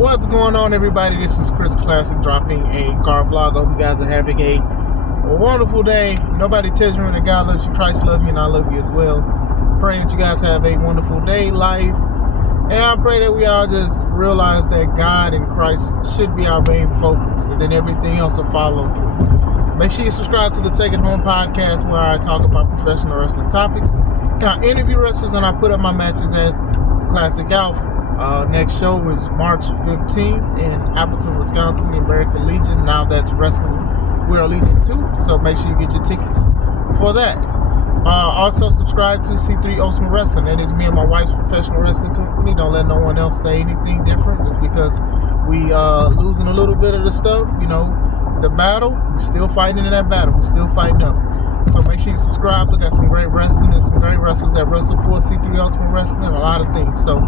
What's going on, everybody? This is Chris Classic dropping a car vlog. I hope you guys are having a wonderful day. Nobody tells you that God loves you, Christ loves you, and I love you as well. Praying that you guys have a wonderful day, life, and I pray that we all just realize that God and Christ should be our main focus, and then everything else will follow through. Make sure you subscribe to the Take It Home podcast, where I talk about professional wrestling topics. I interview wrestlers and I put up my matches as Classic Alpha. Next show is March 15th in Appleton, Wisconsin, the American Legion. Now that's Wrestling We're Legion 2, so make sure you get your tickets for that. Also subscribe to C3 Ultimate Wrestling. That is me and my wife's professional wrestling company. Don't let no one else say anything different just because we losing a little bit of the stuff. You know, the battle, we're still fighting in that battle. We're still fighting up. So make sure you subscribe. Look at some great wrestling. There's some great wrestlers that wrestle for C3 Ultimate Wrestling and a lot of things. So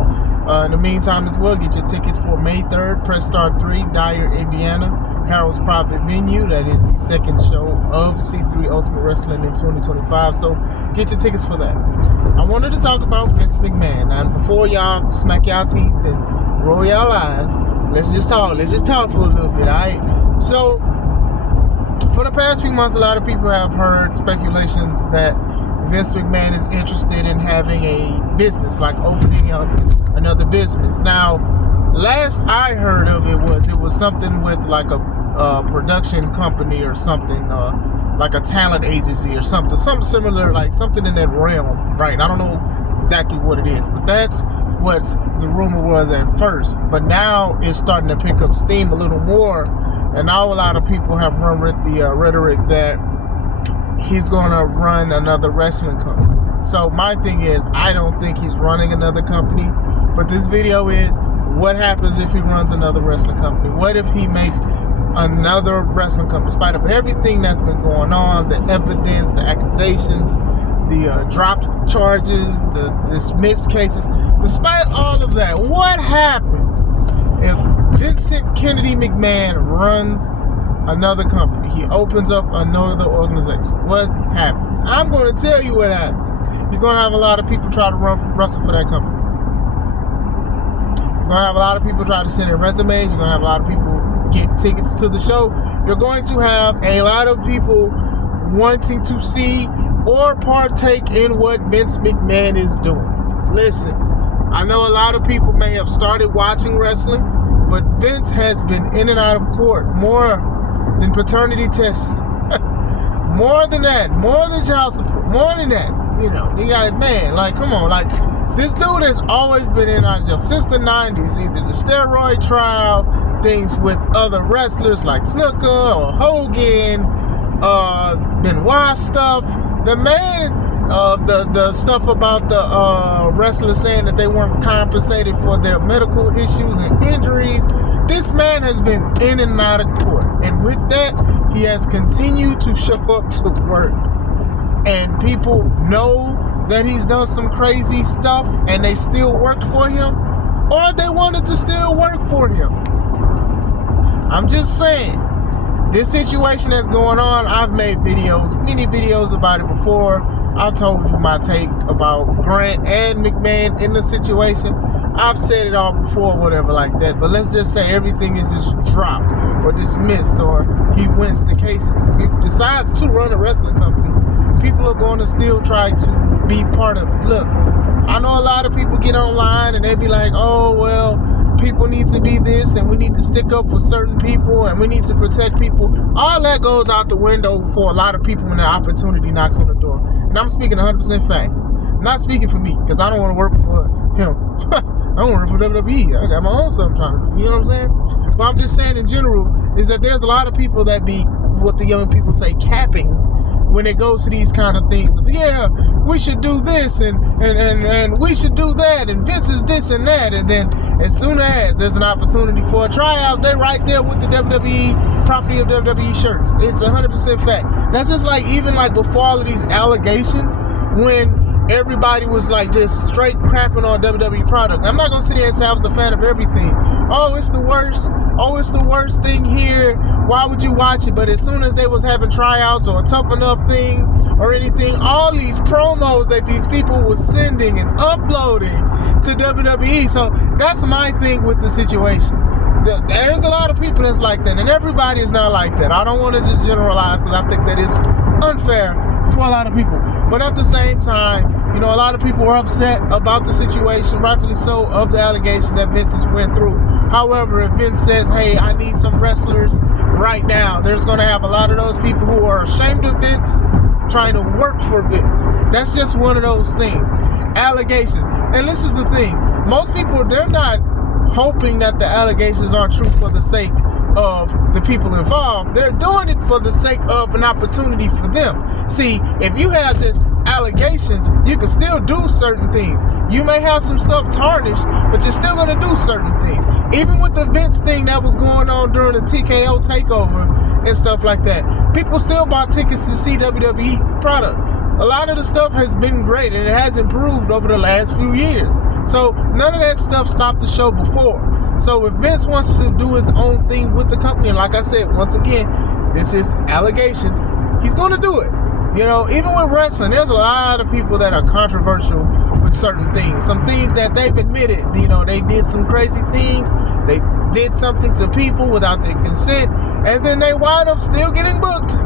in the meantime as well, get your tickets for May 3rd, Press Star 3, Dyer, Indiana, Harold's Private Venue. That is the second show of C3 Ultimate Wrestling in 2025. So get your tickets for that. I wanted to talk about Vince McMahon. And before y'all smack y'all teeth and roll y'all eyes, let's just talk. Let's just talk for a little bit, all right? So for the past few months, a lot of people have heard speculations that Vince McMahon is interested in having a business, like opening up another business. Now, last I heard of it was something with like a production company or something, like a talent agency or something similar, like something in that realm, right? I don't know exactly what it is, but that's what the rumor was at first. But now it's starting to pick up steam a little more. And now a lot of people have run with the rhetoric that he's going to run another wrestling company. So my thing is, I don't think he's running another company. But this video is, what happens if he runs another wrestling company? What if he makes another wrestling company? In spite of everything that's been going on, the evidence, the accusations, the dropped charges, the dismissed cases, despite all of that, what happens if Vincent Kennedy McMahon runs another company? He opens up another organization. What happens? I'm going to tell you what happens. You're going to have a lot of people try to wrestle for that company. You're going to have a lot of people try to send in resumes. You're going to have a lot of people get tickets to the show. You're going to have a lot of people wanting to see or partake in what Vince McMahon is doing. Listen, I know a lot of people may have started watching wrestling, but Vince has been in and out of court more than paternity tests, more than that, more than child support, more than that. You know, the guy, man, like, come on, like, this dude has always been in and out of jail since the 90s, either the steroid trial, things with other wrestlers like Snooker or Hogan, Benoit stuff. The man, the stuff about the wrestlers saying that they weren't compensated for their medical issues and injuries. This man has been in and out of court, and with that, he has continued to show up to work. And people know that he's done some crazy stuff, and they still worked for him, or they wanted to still work for him. I'm just saying. This situation that's going on, I've made videos, many videos about it before. I've told you my take about Grant and McMahon in the situation. I've said it all before, whatever like that. But let's just say everything is just dropped or dismissed, or he wins the cases. If he decides to run a wrestling company, people are going to still try to be part of it. Look, I know a lot of people get online and they be like, oh, well, people need to be this, and we need to stick up for certain people, and we need to protect people. All that goes out the window for a lot of people when the opportunity knocks on the door. And I'm speaking 100% facts. I'm not speaking for me, because I don't want to work for him. I don't want to work for WWE. I got my own stuff I'm trying to do. You know what I'm saying? But I'm just saying in general is that there's a lot of people that be, what the young people say, capping when it goes to these kind of things. Yeah, we should do this and we should do that, and Vince is this and that, and then as soon as there's an opportunity for a tryout, they're right there with the WWE property of WWE shirts. It's 100% fact. That's just like, even like before all of these allegations, when everybody was like just straight crapping on WWE product. I'm not gonna sit here and say I was a fan of everything. Oh, it's the worst. Oh, it's the worst thing here. Why would you watch it? But as soon as they was having tryouts or a tough enough thing or anything, all these promos that these people were sending and uploading to WWE. So that's my thing with the situation. there's a lot of people that's like that, and everybody is not like that. I don't want to just generalize because I think that is unfair for a lot of people. But at the same time, you know, a lot of people are upset about the situation, rightfully so, of the allegation that Vince has went through. However, if Vince says, hey, I need some wrestlers right now, there's going to have a lot of those people who are ashamed of Vince trying to work for Vince. That's just one of those things. Allegations. And this is the thing. Most people, they're not hoping that the allegations aren't true for the sake of the people involved. They're doing it for the sake of an opportunity for them. See, if you have just allegations, you can still do certain things. You may have some stuff tarnished, but you're still going to do certain things. Even with the Vince thing that was going on during the TKO takeover and stuff like that, people still bought tickets to see WWE product. A lot of the stuff has been great, and it has improved over the last few years. So none of that stuff stopped the show before. So if Vince wants to do his own thing with the company, and like I said, once again, this is allegations, he's going to do it. You know, even with wrestling, there's a lot of people that are controversial with certain things. Some things that they've admitted, you know, they did some crazy things. They did something to people without their consent, and then they wind up still getting booked.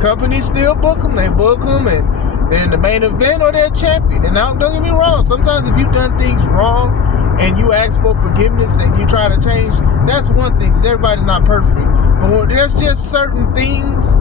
Companies still book them, they book them, and they're in the main event or they're a champion. And now, don't get me wrong, sometimes if you've done things wrong and you ask for forgiveness and you try to change, that's one thing, because everybody's not perfect. But when there's just certain things,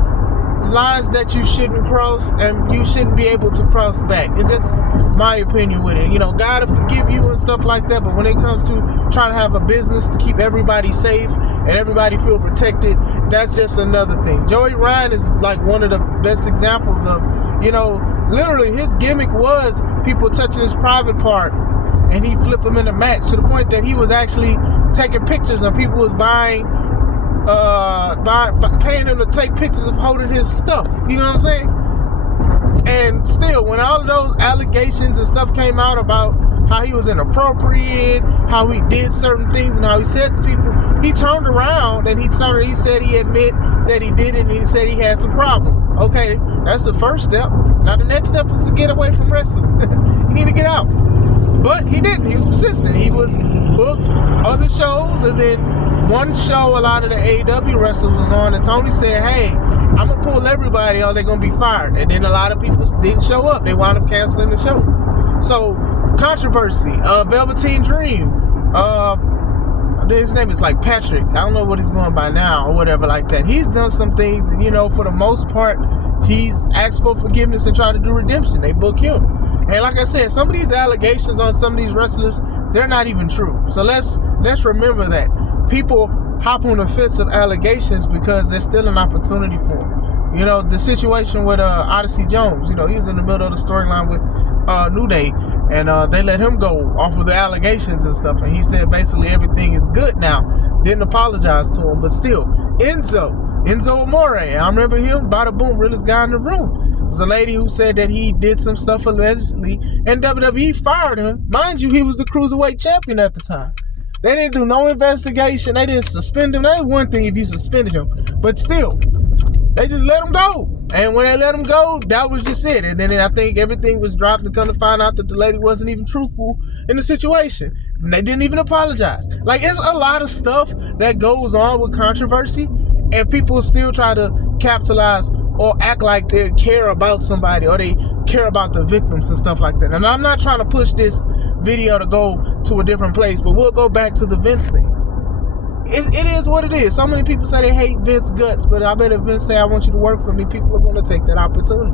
lines that you shouldn't cross, and you shouldn't be able to cross back. It's just my opinion with it. You know, God will forgive you and stuff like that, but when it comes to trying to have a business to keep everybody safe and everybody feel protected, that's just another thing. Joey Ryan is like one of the best examples of, you know, literally his gimmick was people touching his private part and he flipped them in a match, to the point that he was actually taking pictures and people was paying him to take pictures of holding his stuff. You know what I'm saying? And still, when all of those allegations and stuff came out about how he was inappropriate, how he did certain things, and how he said to people, he turned around and he said he admit that he did it, and he said he had some problem. Okay, that's the first step. Now the next step is to get away from wrestling. You need to get out. But he didn't. He was persistent. He was booked other shows, and then one show a lot of the AEW wrestlers was on, and Tony said, hey, I'm going to pull everybody or they're going to be fired. And then a lot of people didn't show up. They wound up canceling the show. So, controversy. Velveteen Dream. His name is like Patrick. I don't know what he's going by now or whatever like that. He's done some things, and, you know, for the most part, he's asked for forgiveness and tried to do redemption. They book him. And like I said, some of these allegations on some of these wrestlers, they're not even true. So let's remember that. People hop on the fence of allegations because there's still an opportunity for them. You know, the situation with Odyssey Jones, you know, he was in the middle of the storyline with New Day, and they let him go off of the allegations and stuff, and he said basically everything is good now. Didn't apologize to him, but still, Enzo Amore, I remember him, bada boom, realest guy in the room. It was a lady who said that he did some stuff allegedly, and WWE fired him. Mind you, he was the Cruiserweight champion at the time. They didn't do no investigation. They didn't suspend him. That was one thing if you suspended him. But still, they just let him go. And when they let him go, that was just it. And then I think everything was dropped, to come to find out that the lady wasn't even truthful in the situation. And they didn't even apologize. Like, it's a lot of stuff that goes on with controversy, and people still try to capitalize or act like they care about somebody or they care about the victims and stuff like that. And I'm not trying to push this video to go to a different place, but we'll go back to the Vince thing. It is what it is. So many people say they hate Vince guts, but I bet if Vince say, I want you to work for me, people are going to take that opportunity.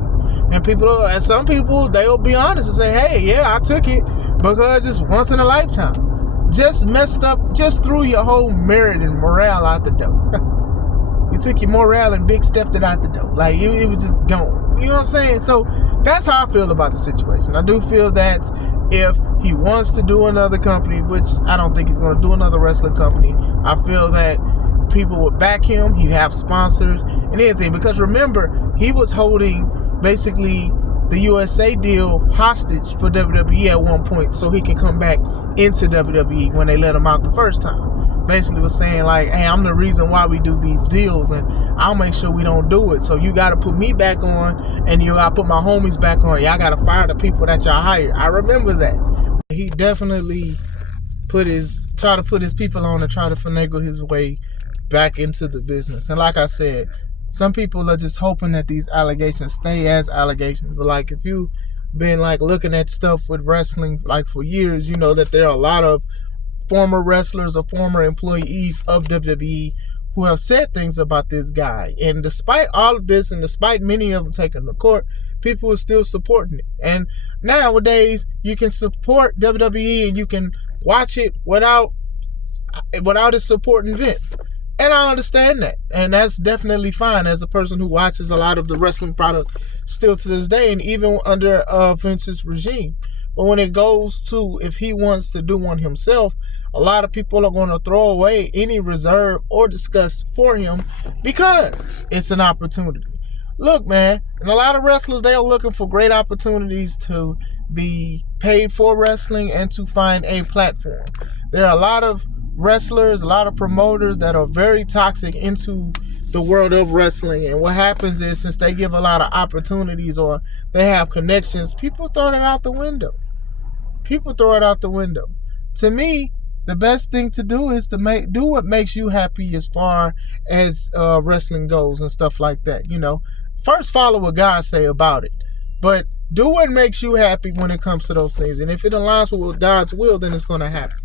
And some people, they'll be honest and say, hey, yeah, I took it because it's once in a lifetime. Just messed up, just threw your whole merit and morale out the door. You took your morale and big stepped it out the door. Like, it was just gone. You know what I'm saying? So that's how I feel about the situation. I do feel that if he wants to do another company, which I don't think he's going to do another wrestling company, I feel that people would back him. He'd have sponsors and anything. Because remember, he was holding basically the USA deal hostage for WWE at one point so he can come back into WWE when they let him out the first time. Basically was saying like, hey, I'm the reason why we do these deals, and I'll make sure we don't do it. So you got to put me back on, and you got to put my homies back on. Y'all got to fire the people that y'all hired. I remember that. He definitely try to put his people on and try to finagle his way back into the business. And like I said, some people are just hoping that these allegations stay as allegations. But like, if you've been like looking at stuff with wrestling like for years, you know that there are a lot of former wrestlers or former employees of WWE who have said things about this guy. And despite all of this, and despite many of them taking to court, people are still supporting it. And nowadays, you can support WWE and you can watch it without it supporting Vince. And I understand that. And that's definitely fine as a person who watches a lot of the wrestling product still to this day, and even under Vince's regime. But when it goes to if he wants to do one himself, a lot of people are going to throw away any reserve or disgust for him because it's an opportunity. Look, man, and a lot of wrestlers, they are looking for great opportunities to be paid for wrestling and to find a platform. There are a lot of wrestlers, a lot of promoters that are very toxic into the world of wrestling. And what happens is, since they give a lot of opportunities or they have connections, people throw it out the window. To me, the best thing to do is to do what makes you happy as far as wrestling goes and stuff like that. You know, first follow what God say about it, but do what makes you happy when it comes to those things. And if it aligns with God's will, then it's going to happen.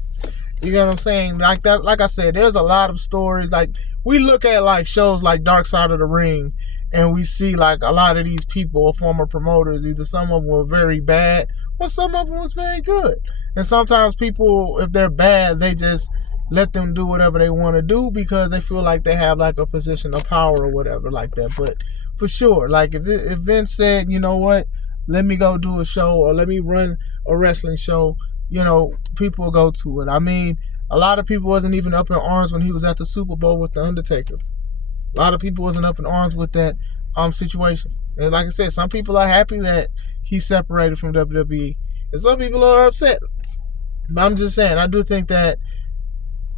You know what I'm saying? Like that. Like I said, there's a lot of stories. Like, we look at like shows like Dark Side of the Ring, and we see like a lot of these people or former promoters, either some of them were very bad or some of them was very good. And sometimes people, if they're bad, they just let them do whatever they want to do because they feel like they have like a position of power or whatever like that. But for sure, like if Vince said, you know what, let me go do a show or let me run a wrestling show, you know, people will go to it. I mean, a lot of people wasn't even up in arms when he was at the Super Bowl with The Undertaker. A lot of people wasn't up in arms with that situation. And like I said, some people are happy that he separated from WWE. And some people are upset. But I'm just saying, I do think that,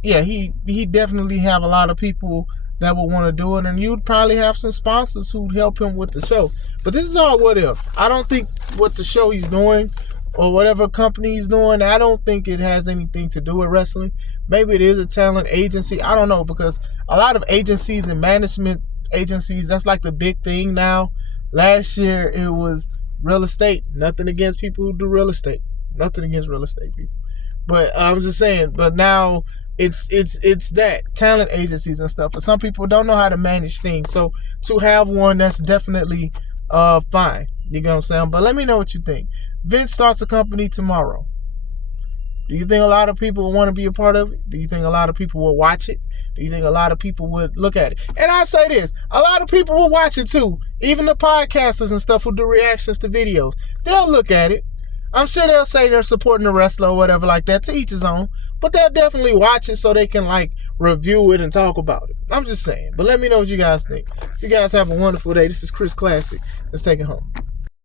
yeah, he definitely have a lot of people that will want to do it. And you'd probably have some sponsors who'd help him with the show. But this is all what if. I don't think what the show he's doing or whatever company he's doing, I don't think it has anything to do with wrestling. Maybe it is a talent agency. I don't know, because a lot of agencies and management agencies, that's like the big thing now. Last year, it was real estate. Nothing against people who do real estate. Nothing against real estate people. But I'm just saying, but now it's that, talent agencies and stuff. But some people don't know how to manage things. So to have one, that's definitely fine. You know what I'm saying? But let me know what you think. Vince starts a company tomorrow. Do you think a lot of people will want to be a part of it? Do you think a lot of people will watch it? Do you think a lot of people would look at it? And I say this, a lot of people will watch it too. Even the podcasters and stuff who do reactions to videos, they'll look at it. I'm sure they'll say they're supporting the wrestler or whatever like that, to each his own. But they'll definitely watch it so they can like review it and talk about it. I'm just saying. But let me know what you guys think. You guys have a wonderful day. This is Chris Classic. Let's take it home.